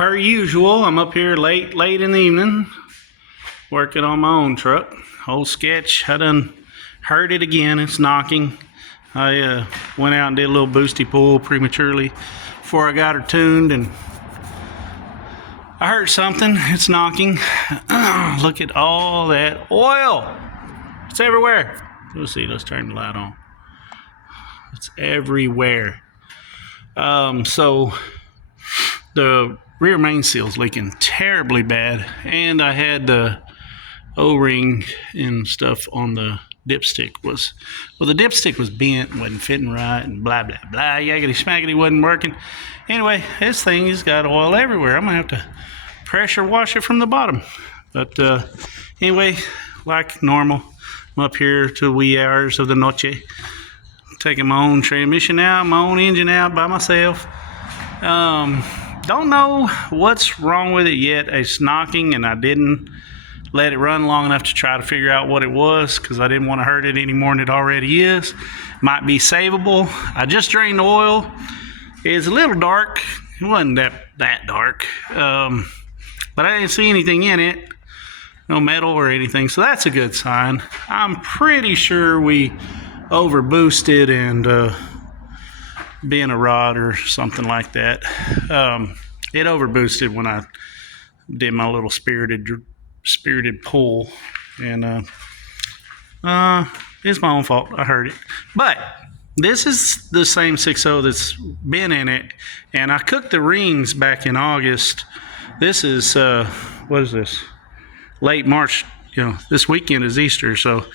Per usual, I'm up here late in the evening working on my own truck. Old Sketch, I done heard it again. It's knocking. I went out and did a little boosty pull prematurely before I got her tuned, and I heard something. It's knocking. Look at all that oil. It's everywhere. Let's see. Let's turn the light on. It's everywhere. So the rear main seal's leaking terribly bad, and I had the O-ring and stuff on the dipstick the dipstick was bent, wasn't fitting right, and blah blah blah, yaggity smackety, wasn't working. Anyway, this thing has got oil everywhere. I'm gonna have to pressure wash it from the bottom. But anyway, like normal, I'm up here to wee hours of the noche, taking my own transmission out, my own engine out by myself. Don't know what's wrong with it yet. It's knocking, and I didn't let it run long enough to try to figure out what it was because I didn't want to hurt it any more than it already is. Might be savable. I just drained the oil. It's a little dark. It wasn't that dark, but I didn't see anything in it, no metal or anything, so that's a good sign. I'm pretty sure we over boosted and being a rod or something like that. It over boosted when I did my little spirited pull, and it's my own fault. I heard it. But this is the same 6.0 that's been in it, and I cooked the rings back in August. This is what is this? Late March. You know, this weekend is Easter, so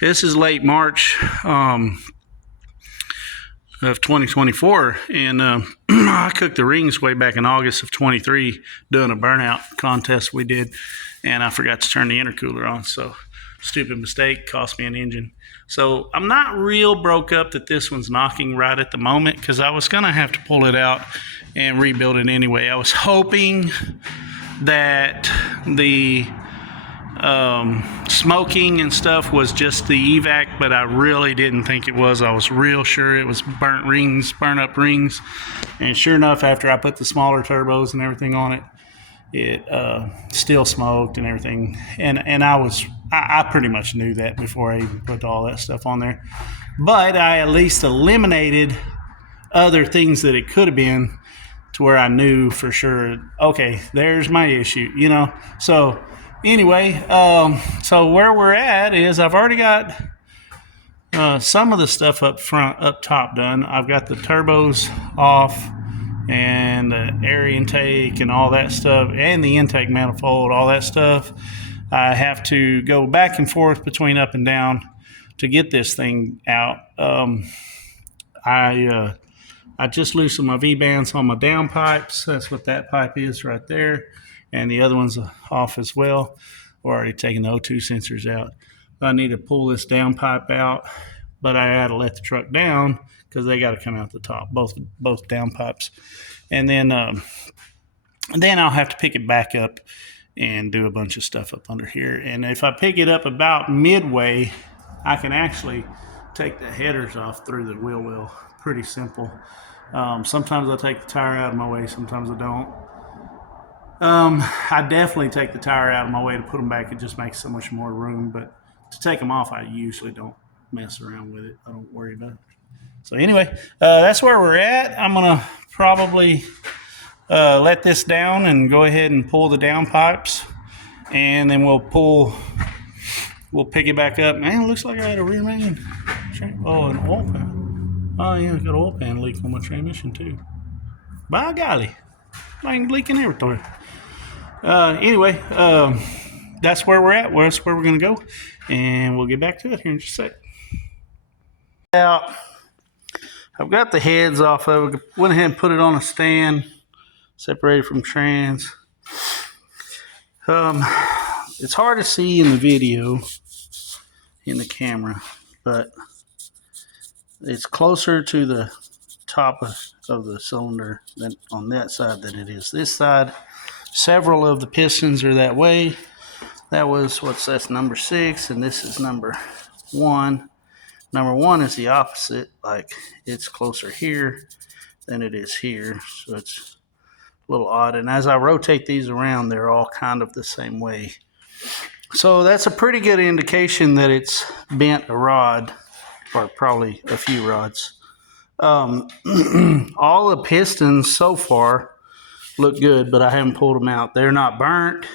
this is late March of 2024, and I cooked the rings way back in August of 23 doing a burnout contest we did, and I forgot to turn the intercooler on, so stupid mistake, cost me an engine. So I'm not real broke up that this one's knocking right at the moment, because I was gonna have to pull it out and rebuild it anyway. I was hoping that the smoking and stuff was just the evac, but I really didn't think it was. I was real sure it was burnt up rings, and sure enough, after I put the smaller turbos and everything on it, it still smoked and everything, and I pretty much knew that before I even put all that stuff on there, but I at least eliminated other things that it could have been to where I knew for sure, okay, there's my issue, you know. So anyway, so where we're at is I've already got some of the stuff up top done. I've got the turbos off and the air intake and all that stuff, and the intake manifold, all that stuff. I have to go back and forth between up and down to get this thing out. I just loosened my V-bands on my down pipes. That's what that pipe is right there. And the other one's off as well. We're already taking the O2 sensors out. I need to pull this down pipe out, but I got to let the truck down because they got to come out the top, both down pipes. And then I'll have to pick it back up and do a bunch of stuff up under here. And if I pick it up about midway, I can actually take the headers off through the wheel well. Pretty simple. Sometimes I take the tire out of my way, sometimes I don't. I definitely take the tire out of my way to put them back. It just makes so much more room, but to take them off, I usually don't mess around with it. I don't worry about it. So anyway, that's where we're at. I'm going to probably let this down and go ahead and pull the down pipes, and then we'll pick it back up. Man, it looks like I had a rear main. Oh, an oil pan. Oh yeah, I got an oil pan leak on my transmission too. By golly, I'm leaking everything. Anyway, that's where we're at. That's where we're going to go, and we'll get back to it here in just a sec. Now, I've got the heads off of it. Went ahead and put it on a stand, separated from trans. It's hard to see in the video, in the camera, but it's closer to the top of the cylinder than on that side than it is this side. Several of the pistons are that way. That's number 6, and this is number 1. Number 1 is the opposite, like it's closer here than it is here, so it's little odd. And as I rotate these around, they're all kind of the same way. So that's a pretty good indication that it's bent a rod, or probably a few rods. All the pistons so far look good, but I haven't pulled them out. They're not burnt.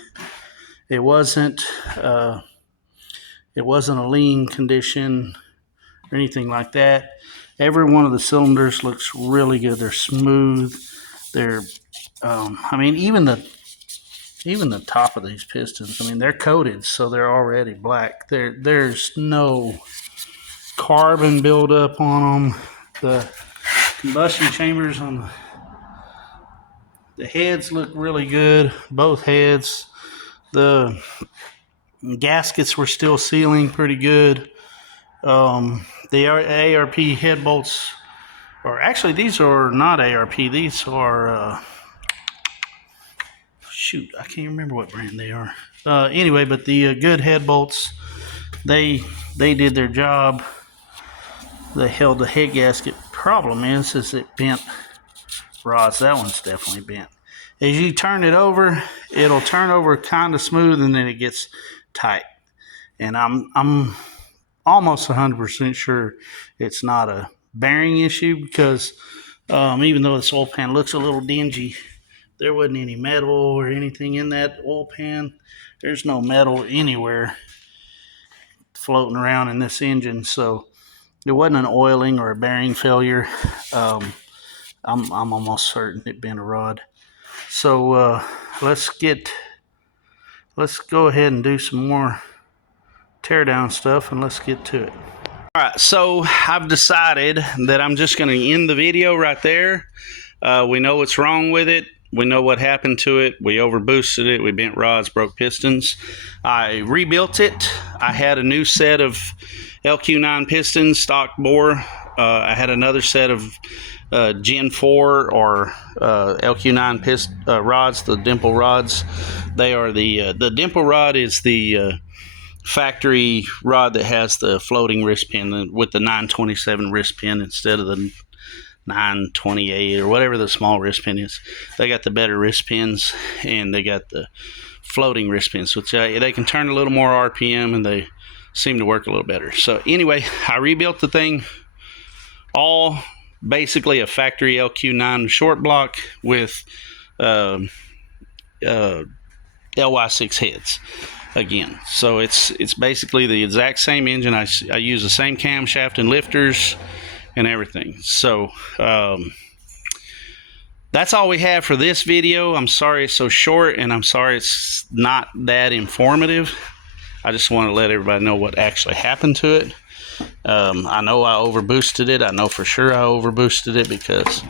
It wasn't a lean condition or anything like that. Every one of the cylinders looks really good. They're smooth. They're, I mean, even the top of these pistons, I mean, they're coated, so they're already black. There's no carbon buildup on them. The combustion chambers on the heads look really good. Both heads. The gaskets were still sealing pretty good. The ARP head bolts, or actually these are not ARP. These are shoot, I can't remember what brand they are. Anyway, but the good head bolts, they did their job. They held the head gasket. Problem is it bent rods. That one's definitely bent. As you turn it over, it'll turn over kind of smooth, and then it gets tight. And I'm almost 100% sure it's not a bearing issue, because even though this oil pan looks a little dingy, there wasn't any metal or anything in that oil pan. There's no metal anywhere floating around in this engine, so it wasn't an oiling or a bearing failure. I'm almost certain it bent a rod. So let's go ahead and do some more teardown stuff, and let's get to it. All right, so I've decided that I'm just going to end the video right there. We know what's wrong with it. We know what happened to it. We overboosted it. We bent rods, broke pistons. I rebuilt it. I had a new set of LQ9 pistons, stock bore. I had another set of Gen 4 or LQ9 rods, the dimple rods. They are the dimple rod is the factory rod that has the floating wrist pin with the 927 wrist pin instead of the 928 or whatever the small wrist pin is. They got the better wrist pins, and they got the floating wrist pins, which they can turn a little more RPM, and they seem to work a little better. So anyway, I rebuilt the thing, all basically a factory LQ9 short block with LY6 heads again. So it's basically the exact same engine. I use the same camshaft and lifters and everything. So that's all we have for this video. I'm sorry it's so short, and I'm sorry it's not that informative. I just want to let everybody know what actually happened to it. I know I overboosted it. I know for sure I overboosted it because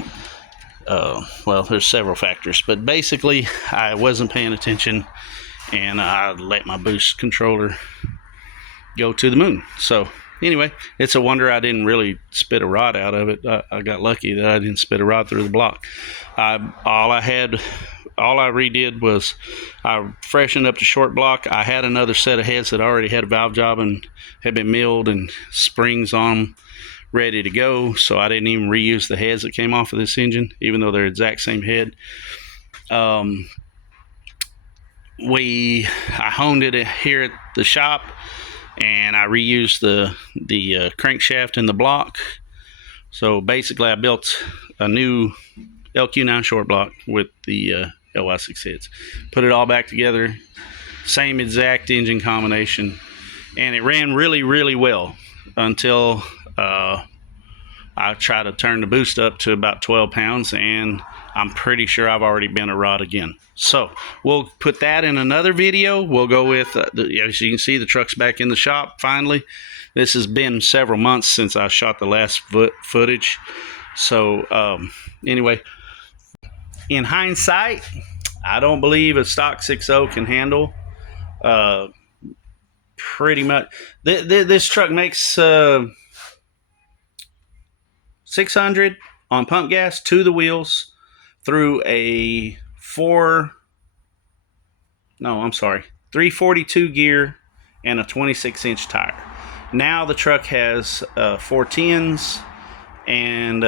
well, there's several factors, but basically I wasn't paying attention, and I let my boost controller go to the moon. So anyway, it's a wonder I didn't really spit a rod out of it. I got lucky that I didn't spit a rod through the block. All I redid was I freshened up the short block. I had another set of heads that already had a valve job and had been milled and springs on them ready to go, so I didn't even reuse the heads that came off of this engine, even though they're exact same head. I honed it here at the shop, and I reused the crankshaft in the block. So basically I built a new LQ9 short block with the LY6 heads, put it all back together, same exact engine combination, and it ran really well until I tried to turn the boost up to about 12 pounds, and I'm pretty sure I've already bent a rod again. So we'll put that in another video. We'll go with, as you can see, the truck's back in the shop finally. This has been several months since I shot the last footage. So anyway, in hindsight, I don't believe a stock 6.0 can handle pretty much. This truck makes 600 on pump gas to the wheels through a 342 gear and a 26-inch tire. Now the truck has 410s and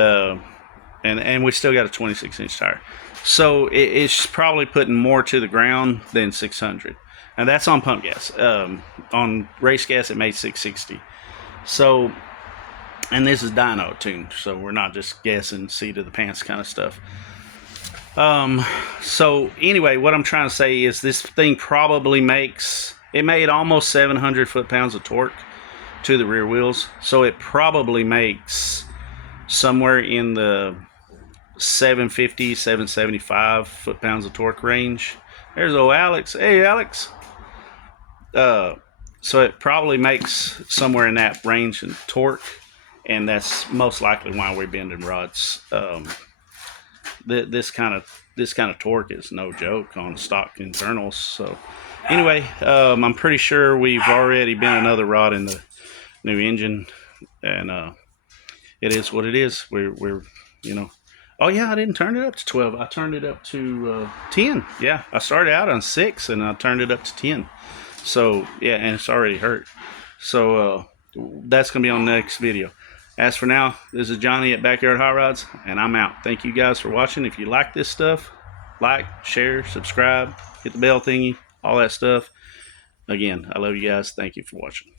we still got a 26-inch tire. So it's probably putting more to the ground than 600. And that's on pump gas. On race gas, it made 660. So, and this is dyno tuned, so we're not just guessing seat of the pants kind of stuff. So anyway, what I'm trying to say is this thing probably made almost 700 foot-pounds of torque to the rear wheels. So it probably makes somewhere in the 750, 775 foot-pounds of torque range. There's old Alex. Hey, Alex. So it probably makes somewhere in that range in torque, and that's most likely why we're bending rods. This kind of torque is no joke on stock internals. So anyway, I'm pretty sure we've already bent another rod in the new engine, and it is what it is. We're Oh yeah, I didn't turn it up to 12. I turned it up to 10. Yeah, I started out on 6 and I turned it up to 10. So yeah, and it's already hurt. So that's gonna be on the next video. As for now, this is Johnny at Backyard Hot Rods, and I'm out. Thank you guys for watching. If you like this stuff, like, share, subscribe, hit the bell thingy, all that stuff. Again, I love you guys. Thank you for watching.